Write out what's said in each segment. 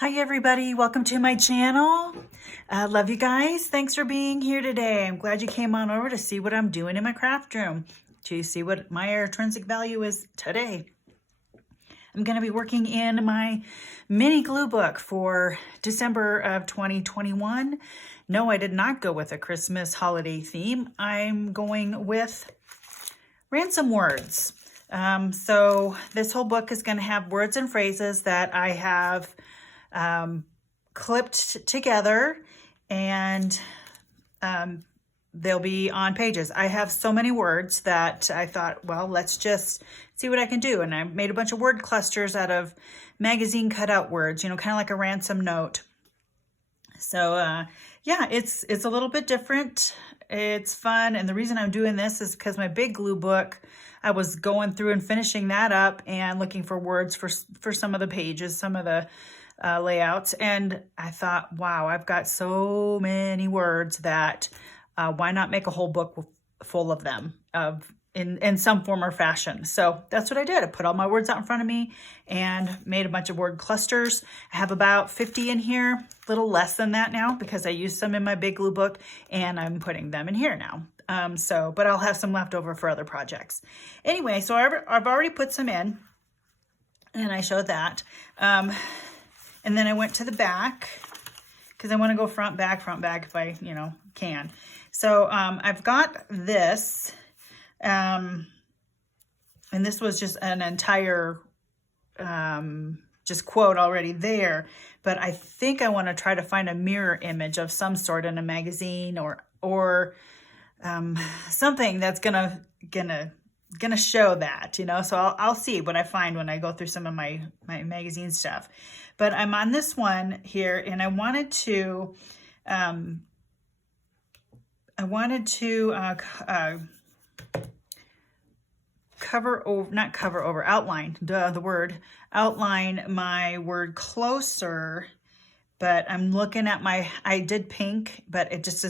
Hi everybody, welcome to my channel. Love you guys. Thanks for being here today. I'm glad you came on over to see what I'm doing in my craft room, to see what my intrinsic value is today. I'm going to be working in my mini glue book for December of 2021. No, I did not go with a Christmas holiday theme. I'm going with ransom words. So this whole book is going to have words and phrases that I have clipped together, and they'll be on pages. I have so many words that I thought, well, let's just see what I can do. And I made a bunch of word clusters out of magazine cutout words, kind of like a ransom note. So yeah, it's a little bit different. It's fun. And the reason I'm doing this is because my big glue book, I was going through and finishing that up and looking for words for some of the pages, some of the layouts. And I thought, wow, I've got so many words that why not make a whole book full of them in some form or fashion. So that's what I did. I put all my words out in front of me and made a bunch of word clusters. I have about 50 in here, a little less than that now because I used some in my big glue book and I'm putting them in here now. But I'll have some left over for other projects. Anyway, so I've already put some in and I showed that. And then I went to the back because I want to go front, back if I, can. So I've got this, and this was just an entire just quote already there. But I think I want to try to find a mirror image of some sort in a magazine or something that's gonna show that, so I'll see what I find when I go through some of my magazine stuff. But I'm on this one here, and I wanted to outline my word closer. But I'm looking at I did pink, but it just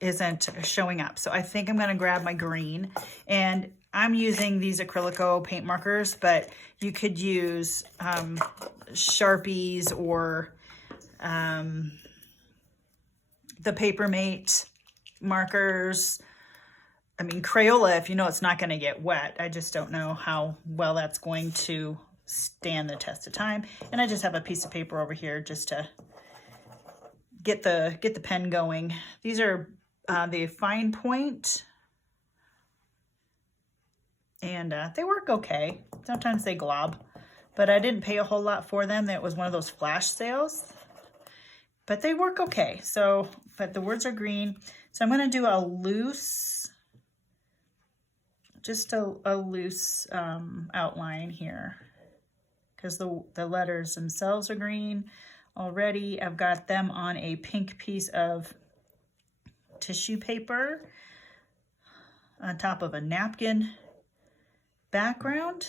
isn't showing up. So I think I'm gonna grab my green, and I'm using these Acrylico paint markers, but you could use Sharpies or the Papermate markers. I mean, Crayola, if it's not gonna get wet. I just don't know how well that's going to stand the test of time. And I just have a piece of paper over here just to get the pen going. These are the fine point, and they work okay. Sometimes they glob, but I didn't pay a whole lot for them. It was one of those flash sales, but they work okay. So, but the words are green. So I'm going to do a loose, just a loose outline here, because the letters themselves are green. Already, I've got them on a pink piece of tissue paper on top of a napkin background.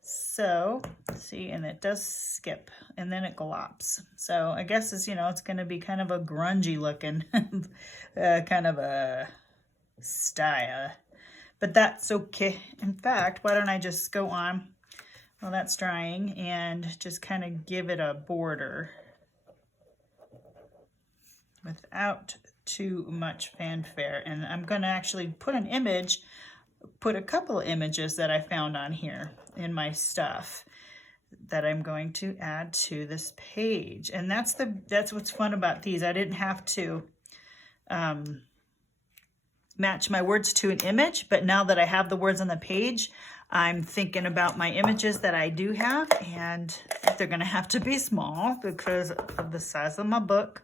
So, see, and it does skip, and then it glops. So I guess it's going to be kind of a grungy looking kind of a style, but that's okay. In fact, why don't I just go on while that's drying and just kind of give it a border without too much fanfare. And I'm going to actually put a couple of images that I found on here in my stuff that I'm going to add to this page. And that's what's fun about these. I didn't have to match my words to an image, but now that I have the words on the page, I'm thinking about my images that I do have, and they're going to have to be small because of the size of my book.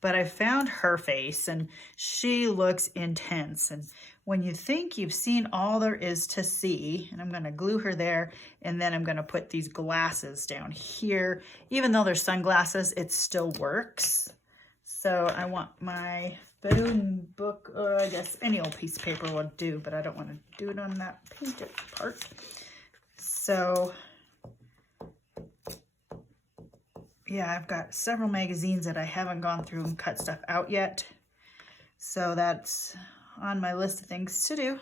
But I found her face, and she looks intense. And when you think you've seen all there is to see, and I'm going to glue her there, and then I'm going to put these glasses down here. Even though they're sunglasses, it still works. So I want my balloon book, or I guess any old piece of paper will do, but I don't want to do it on that painted part. So yeah, I've got several magazines that I haven't gone through and cut stuff out yet. So that's on my list of things to do.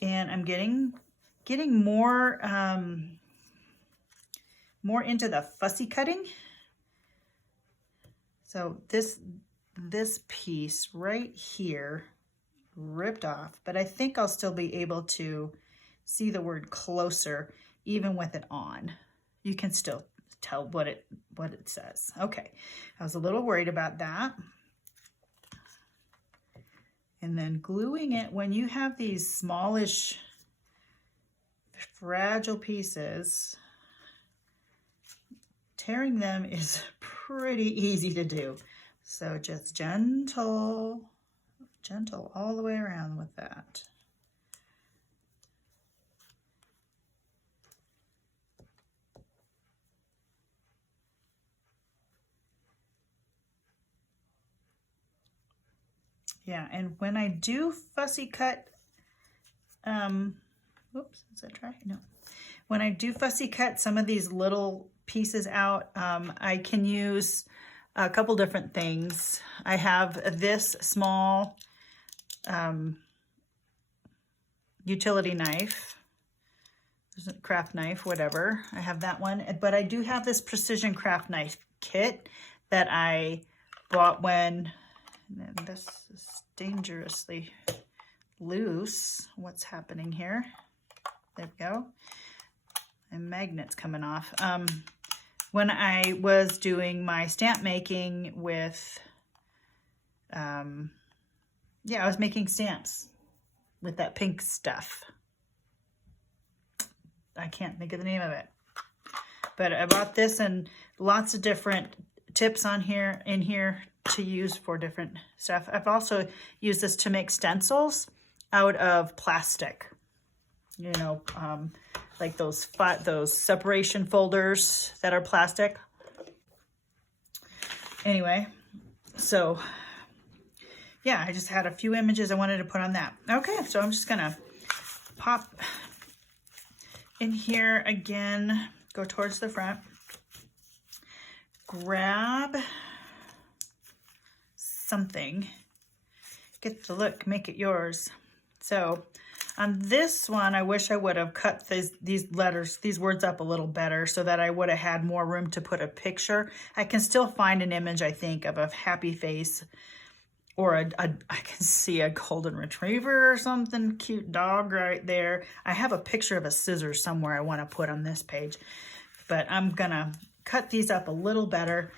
And I'm getting more more into the fussy cutting. So this piece right here ripped off, but I think I'll still be able to see the word closer even with it on. You can still tell what it says. Okay, I was a little worried about that. And then gluing it, when you have these smallish, fragile pieces, tearing them is pretty easy to do. So just gentle all the way around with that. Yeah, and when I do fussy cut, whoops, is that dry? No. When I do fussy cut some of these little pieces out, I can use a couple different things. I have this small utility knife, craft knife, whatever. I have that one, but I do have this precision craft knife kit that I bought when, and this is dangerously loose. What's happening here? There we go. And magnets coming off. When I was doing my stamp making with, yeah, I was making stamps with that pink stuff. I can't think of the name of it. But I bought this and lots of different tips in here to use for different stuff. I've also used this to make stencils out of plastic. You know, like those separation folders that are plastic. Anyway, so yeah, I just had a few images I wanted to put on that. Okay, so I'm just gonna pop in here again, go towards the front, grab something, get the look, make it yours. So on this one, I wish I would have cut these words up a little better so that I would have had more room to put a picture. I can still find an image, I think, of a happy face, or I can see a golden retriever or something, cute dog right there. I have a picture of a scissor somewhere I want to put on this page, but I'm gonna cut these up a little better.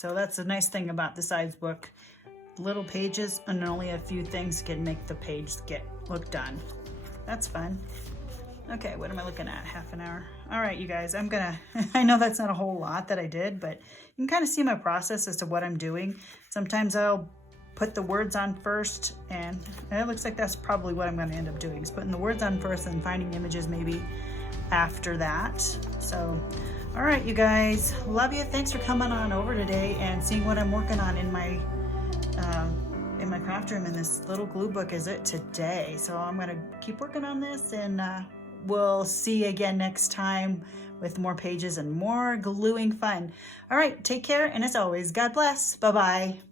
So that's the nice thing about the size book. Little pages and only a few things can make the page look done. That's fun. Okay, what am I looking at? Half an hour. All right, you guys, I know that's not a whole lot that I did, but you can kind of see my process as to what I'm doing. Sometimes I'll put the words on first, and it looks like that's probably what I'm going to end up doing, is putting the words on first and finding images maybe after that. So, all right, you guys, love you. Thanks for coming on over today and seeing what I'm working on in my craft room, and this little glue book is it today. So I'm going to keep working on this, and we'll see you again next time with more pages and more gluing fun. All right, take care, and as always, God bless. Bye-bye.